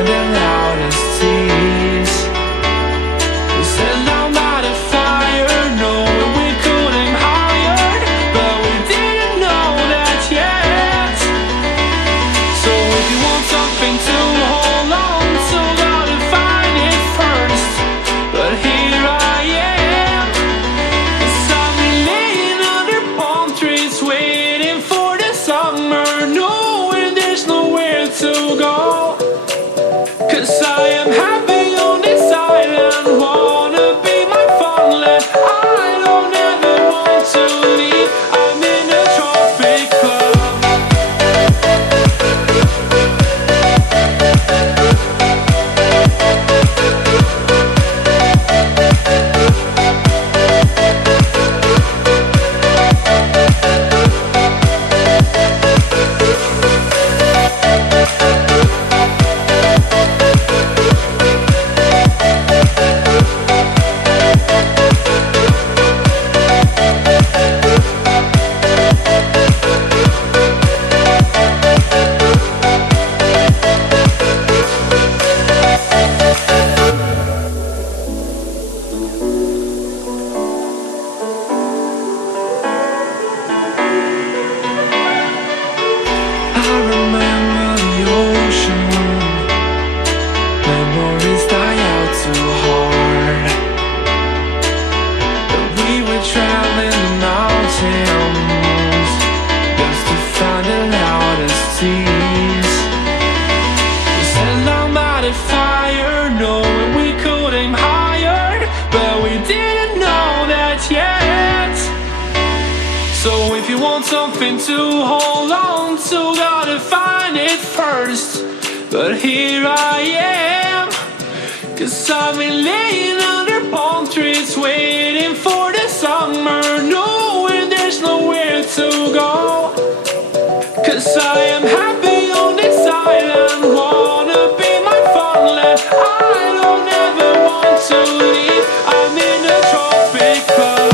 find the loudest tease. We said down by the fire, knowing we could aim higher, but we didn't know that yet. So if you want something to hold on to, gotta find it first. But here I am, 'cause I've been laying under palm trees, waiting for the summer, knowing there's nowhere to go. 'Cause I am happy on this island, wanna be my farmland. I don't ever want to leave, I'm in a tropic club. I remember the ocean, memories die out too hard. But we were traveling the mountains just to find the loudest tease. We sat down by the fire, knowing we could aim higher, but we didn't know that yet. So if you want something to hold on to, gotta find it first. But here I am, 'cause I've been laying under palm trees, waiting for the summer, knowing there's nowhere to go. 'Cause I am happy on this island, wanna be my farmland. I don't ever want to leave, I'm in a tropic club.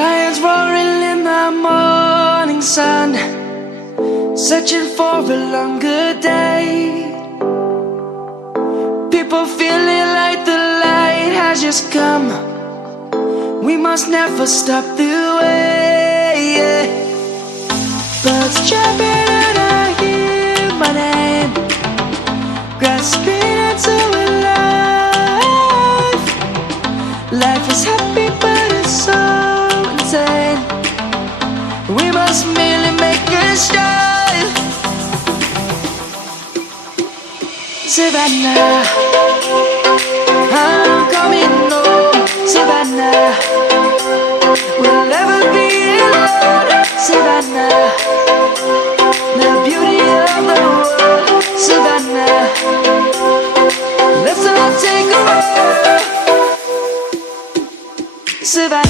Lions roaring in the morning sun, searching for a longer day. People feeling like the light has just come. We must never stop the way. Birds chirping and I hear my name, grasping into a life. Life is happy but it's so insane. We must merely make a start. Savannah, I'm Savannah.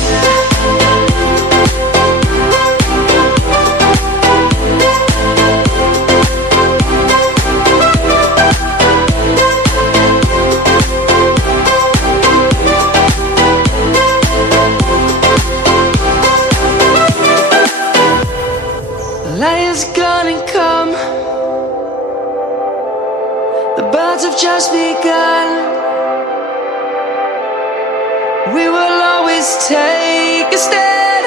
Lion's gonna come. The birds have just begun. We will always take a stand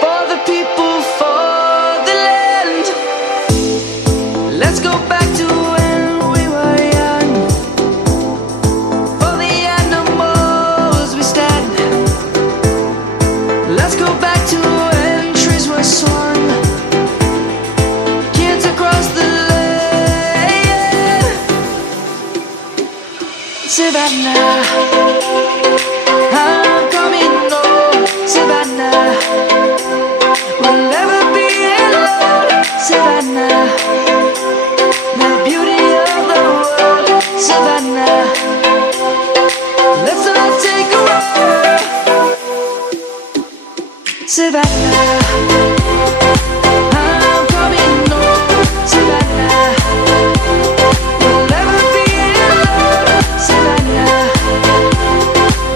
for the people, for the land. Let's go back to when we were young. For the animals we stand. Let's go back to when trees were swung. Kids across the land. Savannah, I'm coming home. Savannah, we'll never be alone. Savannah, the beauty of the world. Savannah, let's all take a ride. Savannah, I'm coming home. Savannah, we'll never be alone. Savannah,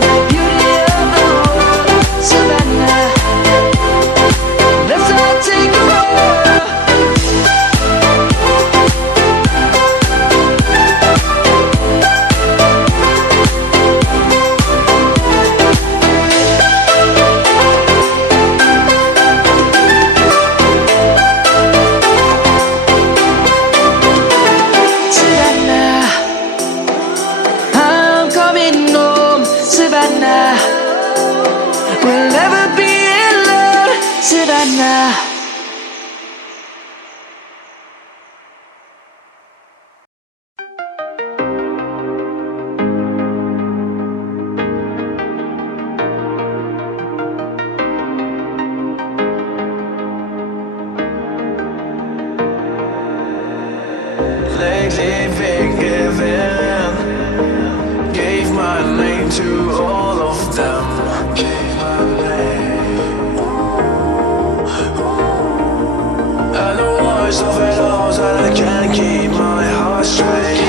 the beauty of the world. Savannah, let's all take a ride. Savannah, I'm coming home. Savannah, we'll never be alone. Savannah. Lately forgiven, gave my name to all of them. Gave my name. And the worst of it all is that I can't keep my heart straight.